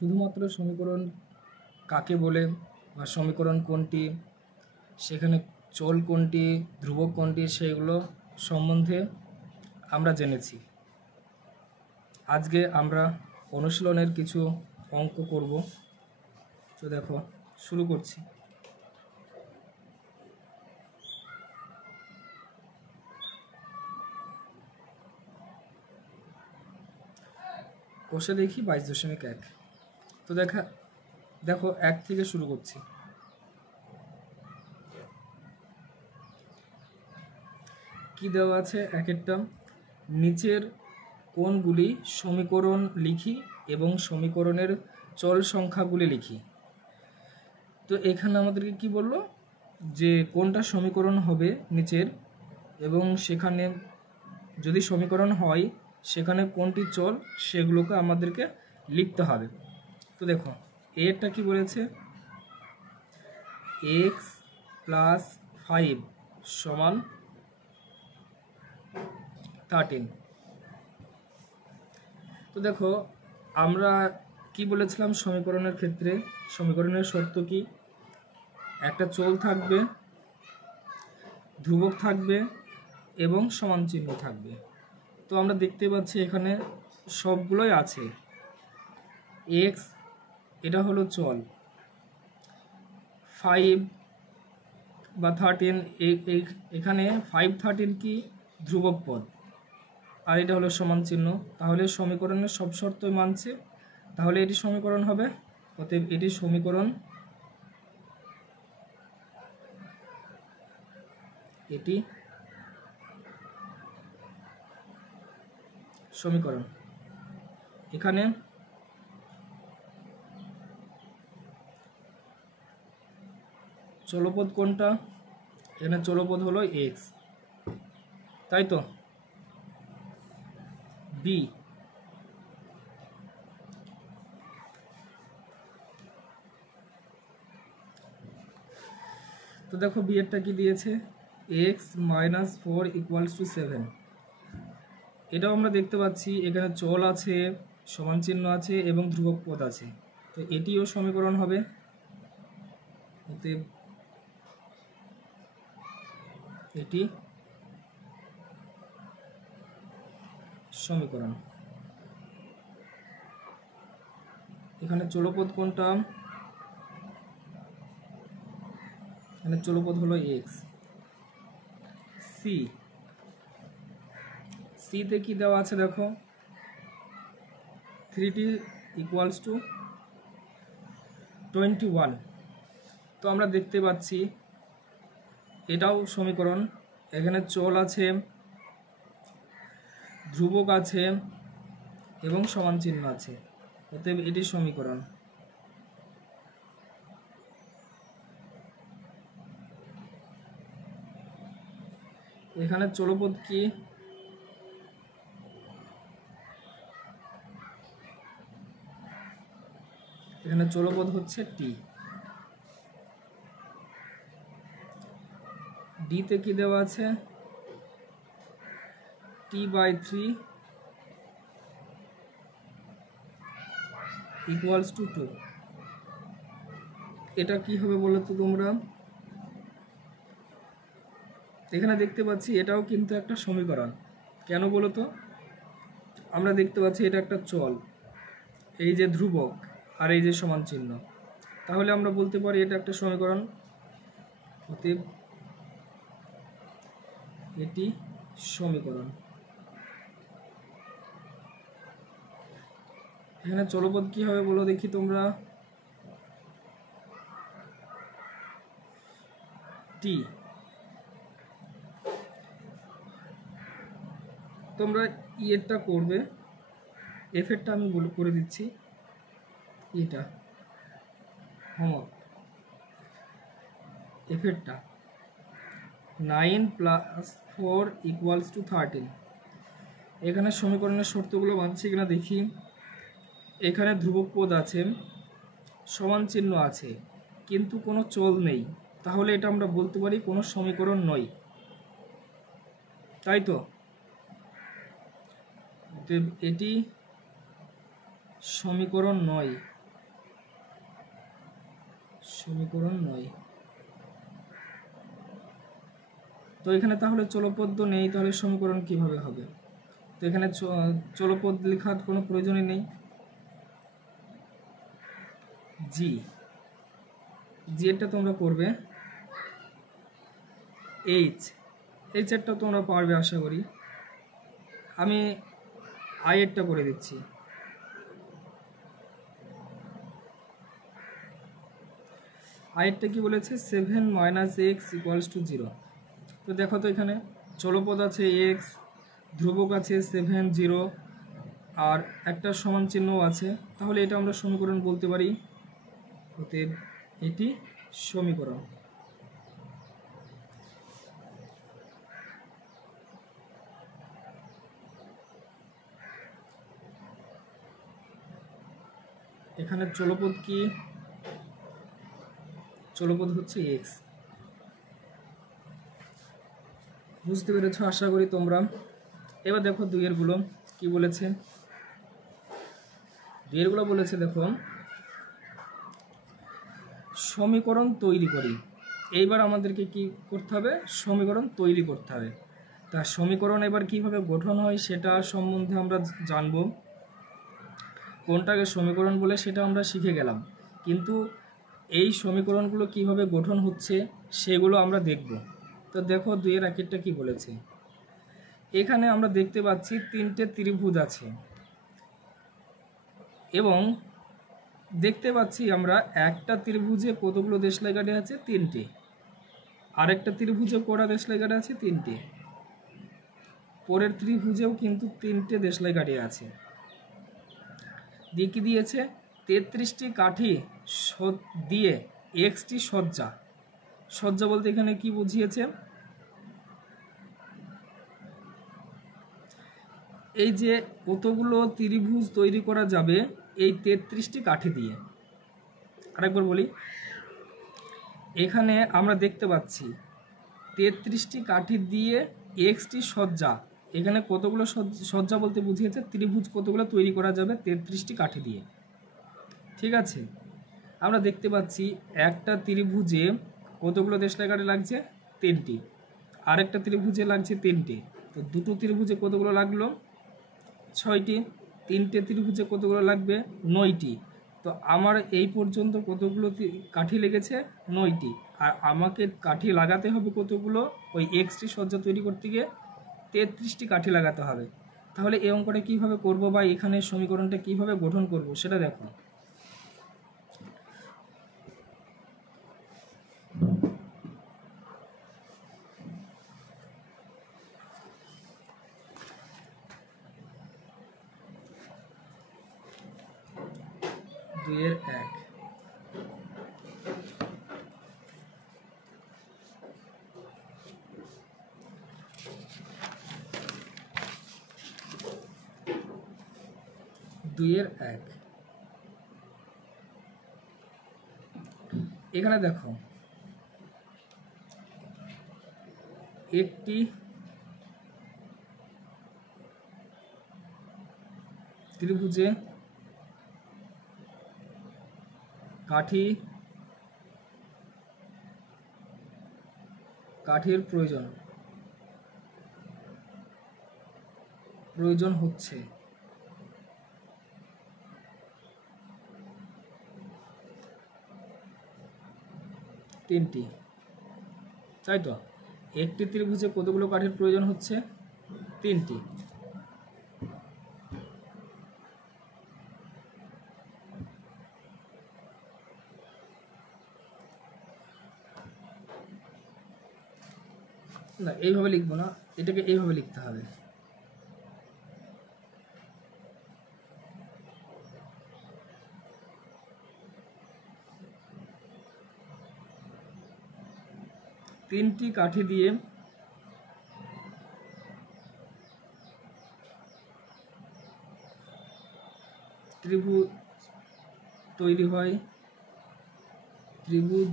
শুধুমাত্র সমীকরণ কাকে বলে বা সমীকরণ কোনটি, সেখানে চল কোনটি, ধ্রুবক কোনটি, সেগুলো সম্বন্ধে আমরা জেনেছি। আজকে আমরা অনুশীলনের কিছু অঙ্ক করব। তো দেখো, শুরু করছি। কোষে দেখি 22.1। তো দেখো 1 থেকে শুরু করছি। কি দেওয়া আছে? একেরটা, নিচের কোনগুলি সমীকরণ লিখি এবং সমীকরণের চল সংখ্যাগুলি লিখি। তো এখানে আমাদেরকে কি বললো যে কোনটা সমীকরণ হবে নিচের, এবং সেখানে যদি সমীকরণ হয় সেখানে কোনটি চল সেগুলোকে আমাদেরকে লিখতে হবে। তো দেখো এরটা কি বলেছে, x + 5 = 13। তো দেখো আমরা কি বলেছিলাম সমীকরণের ক্ষেত্রে, সমীকরণের শর্ত কি, একটা চল থাকবে, ধ্রুবক থাকবে এবং সমান চিহ্ন থাকবে। তো আমরা দেখতে পাচ্ছি এখানে সবগুলোই আছে। x এটা হলো চল, 5 বা 13 এখানে 5 13 কি ধ্রুবক পদ, আর এটা হলো সমান চিহ্ন। তাহলে সমীকরণের সব শর্তই মানছে, তাহলে এটি সমীকরণ হবে। অতএব এটি সমীকরণ, এটি সমীকরণ। এখানে চলপদ কোনটা? এখানে চলপদ হলো x, তাই তো। b, তো দেখো b এরটা কি দিয়েছে, x - 4 = 7। এটাও আমরা দেখতে পাচ্ছি এখানে চল আছে, সমান চিহ্ন আছে এবং ধ্রুবক পদ আছে। তো এটিও সমীকরণ হবে। অতএব এটি সমীকরণ। এখানে চলপদ কোনটা? এখানে চলপদ হলো x। c তে কি দেওয়া আছে দেখো, 3t = 21। তো আমরা দেখতে পাচ্ছি এটাও সমীকরণ। এখানে চল আছে, ধ্রুবক আছে এবং সমান চিহ্ন আছে। অতএব এটি সমীকরণ। এখানে চলপদ কি? এখানে চলপদ হচ্ছে t। d তে কি দেওয়া আছে, t/3 = 2। এটা কি হবে বলো তো তোমরা? এখানে দেখতে পাচ্ছি এটাও কিন্তু একটা সমীকরণ। কেন বলো তো? আমরা দেখতে পাচ্ছি এটা একটা চল, এই যে ধ্রুবক আর এই যে সমান চিহ্ন, তাহলে আমরা বলতে পারি এটা একটা সমীকরণ। অতএব এটি সমীকরণ। এখানে চলপদ কি হবে বলো দেখি তোমরা? t। তোমরা এরটা করবে, এফেরটা আমি করে দিচ্ছি। এটা হোমওয়ার্ক, এফেরটা 9 + 4 = 13। এখানে সমীকরণের শর্তগুলো মানছে কিনা দেখি। এখানে ধ্রুবক পদ আছে, সমান চিহ্ন আছে, কিন্তু কোনো চল নেই। তাহলে এটা আমরা বলতে পারি কোনো সমীকরণ নয়, তাই তো। এটি সমীকরণ নয়। সমীকরণ নয়। তো এখানে তাহলে চলপদ্য নেই, তাহলে সমীকরণ কিভাবে হবে? তো এখানে চলপদ লেখার কোনো প্রয়োজনই নেই। জি এটা তোমরা করবে, এইচ এরটা তোমরা পারবে আশা করি। আমি আই এরটা করে দিচ্ছি। আইয়েরটা কি বলেছে? 7 - x = 0। তো দেখো তো এখানে চলপদ আছে x, ধ্রুবক আছে 7 0, আর একটা সমান চিহ্ন আছে, তাহলে এটা আমরা সমীকরণ বলতে পারি। অতএব এটি সমীকরণ। এখানে চলপদ কি? চলপদ হচ্ছে x। বুঝতে পেরেছো আশা করি তোমরা। এবার দেখো দুইয়েরগুলো কি বলেছে। দুইয়েরগুলো বলেছে দেখো, সমীকরণ তৈরি করি। এইবার আমাদেরকে কি করতে হবে? সমীকরণ তৈরি করতে হবে। তা সমীকরণ এবার কিভাবে গঠন হয় সেটা সম্বন্ধে আমরা জানব। কোনটাকে সমীকরণ বলে সেটা আমরা শিখে গেলাম, কিন্তু এই সমীকরণগুলো কিভাবে গঠন হচ্ছে সেগুলো আমরা দেখব। তো দেখো দুইয়ের একেরটা কি বলেছে। এখানে আমরা দেখতে পাচ্ছি 3টে ত্রিভুজ আছে, এবং দেখতে পাচ্ছি আমরা একটা ত্রিভুজে কতগুলো দেশলাই কাঠি আছে? 3টে। আরেকটা ত্রিভুজে কটা দেশলাই কাঠি আছে? 3টে। পরের ত্রিভুজেও কিন্তু 3টে দেশলাই কাঠি আছে। দিয়ে কি দিয়েছে? 33টি কাঠি দিয়ে এক্সটি সজ্জা। সজ্জা বলতে এখানে কি বুঝিয়েছে? এই যে কতগুলো ত্রিভুজ তৈরি করা যাবে এই 33টি কাঠি দিয়ে। আরেকবার বলি, এখানে আমরা দেখতে পাচ্ছি 33টি কাঠি দিয়ে এক্সটি সজ্জা। এখানে কতগুলো সজ্জা বলতে বুঝিয়েছে ত্রিভুজ কতগুলো তৈরি করা যাবে 33টি কাঠি দিয়ে। ঠিক আছে, আমরা দেখতে পাচ্ছি একটা ত্রিভুজে কতগুলো দেশলাই কাঠি লাগছে? 3টি। আরেকটা ত্রিভুজে লাগছে 3টে। তো দুটো ত্রিভুজে কতগুলো লাগলো? 6টি। 3টে ত্রিভুজে কতগুলো লাগবে? 9টি। তো আমার এই পর্যন্ত কতগুলো কাঠি লেগেছে? 9টি। আর আমাকে কাঠি লাগাতে হবে কতগুলো? ওই এক্সটি সজ্জা তৈরি করতে গিয়ে 33টি কাঠি লাগাতে হবে। তাহলে এই অঙ্কটা কীভাবে করব বা এখানে সমীকরণটা কিভাবে গঠন করব সেটা দেখো। দুইয়ের এক। দুইয়ের এক। এখানে দেখো একটি ত্রিভুজে কাঠির প্রয়োজন হচ্ছে। তিনটি, তাই তো? একটি ত্রিভুজে কতগুলো কাঠের প্রয়োজন হচ্ছে? 3টি। না, এইভাবে লিখবো না, এটাকে এইভাবে লিখতে হবে। তিনটি কাঠি দিয়ে ত্রিভুজ তৈরি হয়। ত্রিভুজ